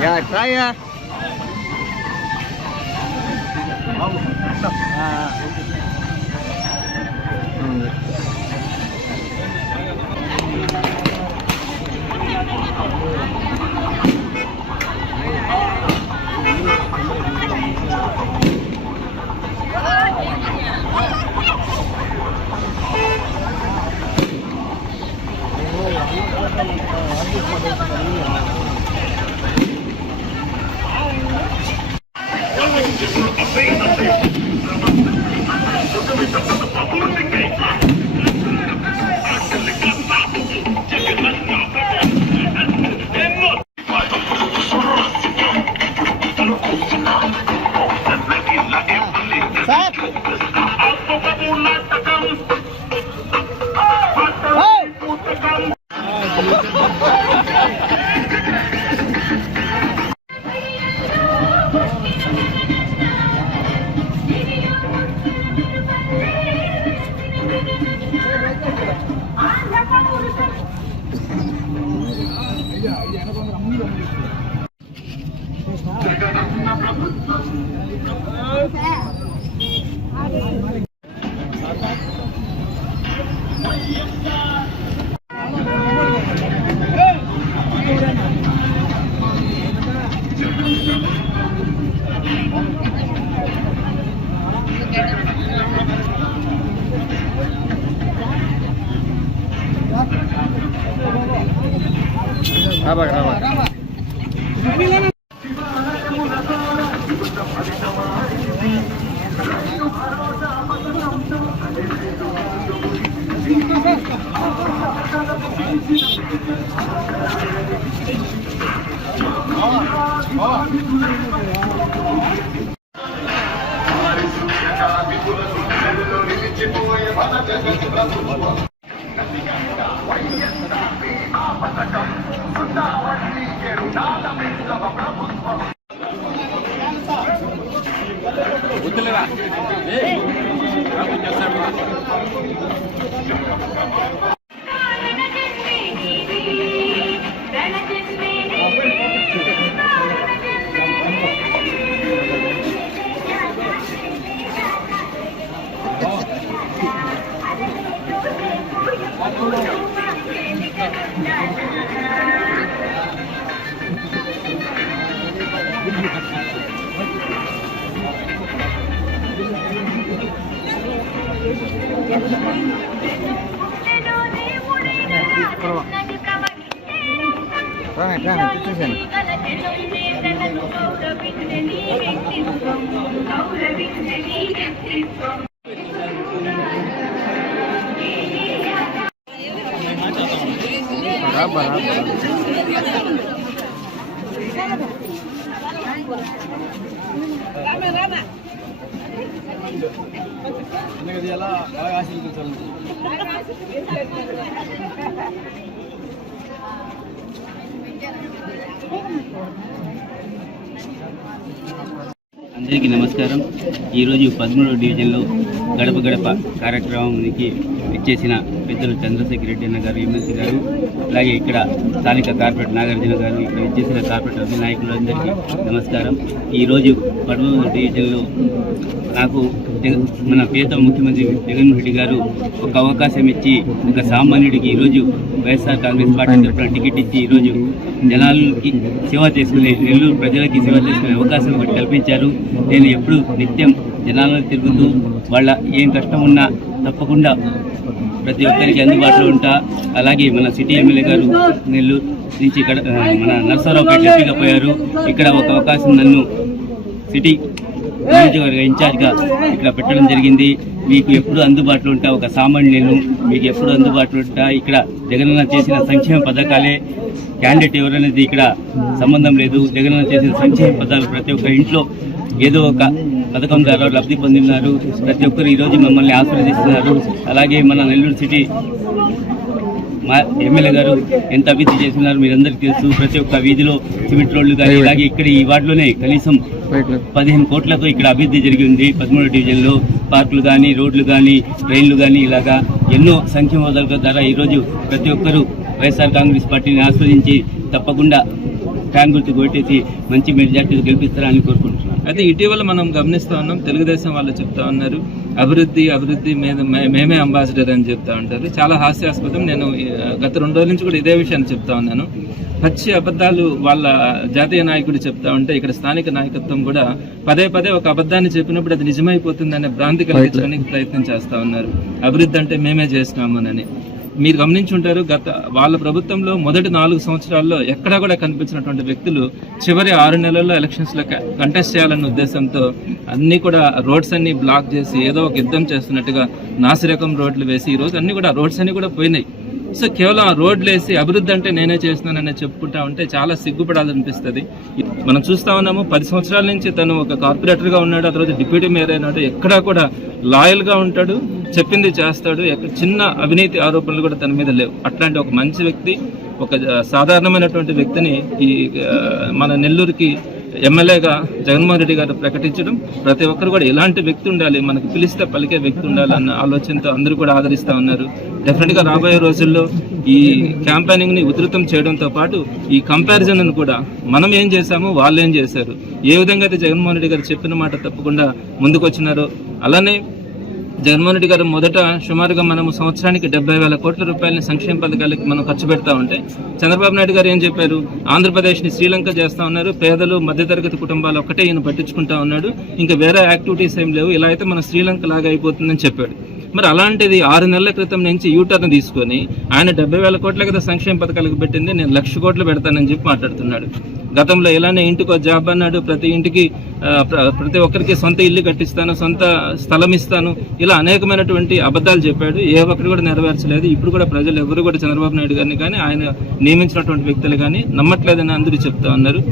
Ya, saya. Apa? అందరికీ నమస్కారం. ఈరోజు 13వ డివిజన్లో గడప గడప కార్యక్రమానికి ఇచ్చేసిన పెద్దలు చంద్రశేఖర్ రెడ్డి అన్న గారు, ఎమ్మెల్సీ గారు, అలాగే ఇక్కడ స్థానిక కార్పొరేటర్ నాగార్జున గారు, ఇక్కడ ఇచ్చేసిన కార్పొరేటర్ నాయకులందరికీ నమస్కారం. ఈరోజు 13వ డివిజన్లో నాకు మన ప్రియతమ ముఖ్యమంత్రి జగన్మోహన్ రెడ్డి గారు ఒక అవకాశం ఇచ్చి ఒక సామాన్యుడికి ఈరోజు వైఎస్ఆర్ కాంగ్రెస్ పార్టీ తరఫున టికెట్ ఇచ్చి ఈరోజు జనాలకి సేవ చేసుకునే, నెల్లూరు ప్రజలకి సేవ చేసుకునే అవకాశం ఒకటి కల్పించారు. నేను ఎప్పుడు నిత్యం జనాలను తిరుగుతూ వాళ్ళ ఏం కష్టం ఉన్నా తప్పకుండా ప్రతి ఒక్కరికి అందుబాటులో ఉంటా. అలాగే మన సిటీ ఎమ్మెల్యే గారు నెల్లూరు నుంచి ఇక్కడ మన నరసరావుపేట ఎంపీగా పోయారు. ఇక్కడ ఒక అవకాశం నన్ను సిటీ నియోజకవర్గ ఇన్ఛార్జ్గా ఇక్కడ పెట్టడం జరిగింది. మీకు ఎప్పుడు అందుబాటులో ఉంటా, ఒక సామాన్యులను మీకు ఎప్పుడు అందుబాటులో ఉంటా. ఇక్కడ జగనన్న చేసిన సంక్షేమ పథకాలే, క్యాండిడేట్ ఎవరనేది ఇక్కడ సంబంధం లేదు. జగనన్న చేసిన సంక్షేమ పథకాలు ప్రతి ఒక్క ఇంట్లో ఏదో ఒక పథకం ద్వారా లబ్ధి పొందినారు. ప్రతి ఒక్కరు ఈరోజు మమ్మల్ని ఆశీర్వదిస్తున్నారు. అలాగే మన నెల్లూరు సిటీ మా ఎమ్మెల్యే గారు ఎంత అభివృద్ధి చేస్తున్నారు మీరందరికీ తెలుసు. ప్రతి ఒక్క వీధిలో సిమెంట్ రోడ్లు కానీ, అలాగే ఇక్కడ ఈ వార్డులోనే కనీసం 15 కోట్లతో ఇక్కడ అభివృద్ధి జరిగింది. 13వ డివిజన్లో పార్కులు కానీ, రోడ్లు కానీ, ట్రైన్లు కానీ, ఇలాగా ఎన్నో సంక్షేమ పథకాల ద్వారా ఈరోజు ప్రతి ఒక్కరూ వైఎస్ఆర్ కాంగ్రెస్ పార్టీని ఆస్వాదించి తప్పకుండా ఫ్యాన్ గుర్తు కొట్టేసి మంచి మెజార్టీ గెలిపిస్తారని కోరుకుంటున్నాను. అయితే ఇటీవల మనం గమనిస్తా ఉన్నాం, తెలుగుదేశం వాళ్ళు చెప్తా ఉన్నారు అభివృద్ధి అభివృద్ధి మీద మేమే అంబాసిడర్ అని చెప్తా ఉంటారు. చాలా హాస్యాస్పదం. నేను గత 2 రోజుల నుంచి కూడా ఇదే విషయాన్ని చెప్తా ఉన్నాను. పచ్చి అబద్ధాలు వాళ్ళ జాతీయ నాయకుడు చెప్తా ఉంటే ఇక్కడ స్థానిక నాయకత్వం కూడా పదే పదే ఒక అబద్ధాన్ని చెప్పినప్పుడు అది నిజమైపోతుందనే భ్రాంతి కలిగించడానికి ప్రయత్నం చేస్తా ఉన్నారు. అభివృద్ధి అంటే మేమే చేస్తున్నామని. మీరు గమనించుంటారు, గత వాళ్ళ ప్రభుత్వంలో మొదటి 4 సంవత్సరాల్లో ఎక్కడా కూడా కనిపించినటువంటి వ్యక్తులు చివరి 6 నెలల్లో ఎలక్షన్స్ లో కంటెస్ట్ చేయాలన్న ఉద్దేశంతో అన్ని కూడా రోడ్స్ అన్ని బ్లాక్ చేసి ఏదో ఒక యుద్ధం చేస్తున్నట్టుగా నాసిరకం రోడ్లు వేసి ఈ రోజు అన్ని కూడా రోడ్స్ అన్ని కూడా పోయినాయి. సో కేవలం ఆ రోడ్లు వేసి అభివృద్ధి అంటే నేనే చేస్తున్నానని చెప్పుకుంటా ఉంటే చాలా సిగ్గుపడాలనిపిస్తుంది. మనం చూస్తా ఉన్నాము, 10 సంవత్సరాల నుంచి తను ఒక కార్పొరేటర్ గా ఉన్నాడు, ఆ తర్వాత డిప్యూటీ మేయర్ అయినాడు. ఎక్కడా కూడా లాయల్ గా ఉంటాడు, చెప్పింది చేస్తాడు. చిన్న అవినీతి ఆరోపణలు కూడా తన మీద లేవు. అట్లాంటి ఒక మంచి వ్యక్తి, ఒక సాధారణమైనటువంటి వ్యక్తిని ఈ మన నెల్లూరుకి ఎమ్మెల్యేగా జగన్మోహన్ రెడ్డి గారు ప్రకటించడం, ప్రతి ఒక్కరు కూడా ఎలాంటి వ్యక్తి ఉండాలి, మనకు పిలిస్తే పలికే వ్యక్తి ఉండాలి అన్న ఆలోచనతో అందరూ కూడా ఆదరిస్తూ ఉన్నారు. డెఫినెట్ గా రాబోయే రోజుల్లో ఈ క్యాంపెయినింగ్ ని ఉధృతం చేయడంతో పాటు ఈ కంపారిజన్ కూడా మనం ఏం చేశాము, వాళ్ళు ఏం చేశారు, ఏ విధంగా అయితే జగన్మోహన్ రెడ్డి గారు చెప్పిన మాట తప్పకుండా ముందుకు వచ్చినారో అలానే జగన్మోహన్ రెడ్డి గారు మొదట సుమారుగా మనము సంవత్సరానికి 70,000 కోట్ల రూపాయలని సంక్షేమ పథకాలకి మనం ఖర్చు పెడతా ఉంటే చంద్రబాబు నాయుడు గారు ఏం చెప్పారు, ఆంధ్రప్రదేశ్ని శ్రీలంక చేస్తా ఉన్నారు, పేదలు మధ్యతరగతి కుటుంబాలు ఒక్కటే ఈయన పట్టించుకుంటా ఉన్నాడు, ఇంకా వేరే యాక్టివిటీస్ ఏం లేవు, ఇలా అయితే మన శ్రీలంక లాగా అయిపోతుందని చెప్పాడు. మరి అలాంటిది 6 నెలల క్రితం నుంచి యూటర్న్ తీసుకొని ఆయన 70,000 కోట్ల కదా సంక్షేమ పథకాలకు పెట్టింది, నేను 1,00,000 కోట్లు పెడతానని చెప్పి మాట్లాడుతున్నాడు. గతంలో ఎలానే ఇంటికి జాబ్ అన్నాడు, ప్రతి ఇంటికి ప్రతి ఒక్కరికి సొంత ఇల్లు కట్టిస్తాను, సొంత స్థలం ఇస్తాను, ఇలా అనేకమైనటువంటి అబద్ధాలు చెప్పాడు. ఏ ఒక్కరు కూడా నెరవేర్చలేదు. ఇప్పుడు కూడా ప్రజలు ఎవరు కూడా చంద్రబాబు నాయుడు గారిని కానీ ఆయన నియమించినటువంటి వ్యక్తులు కానీ నమ్మట్లేదని అందరూ చెప్తా ఉన్నారు.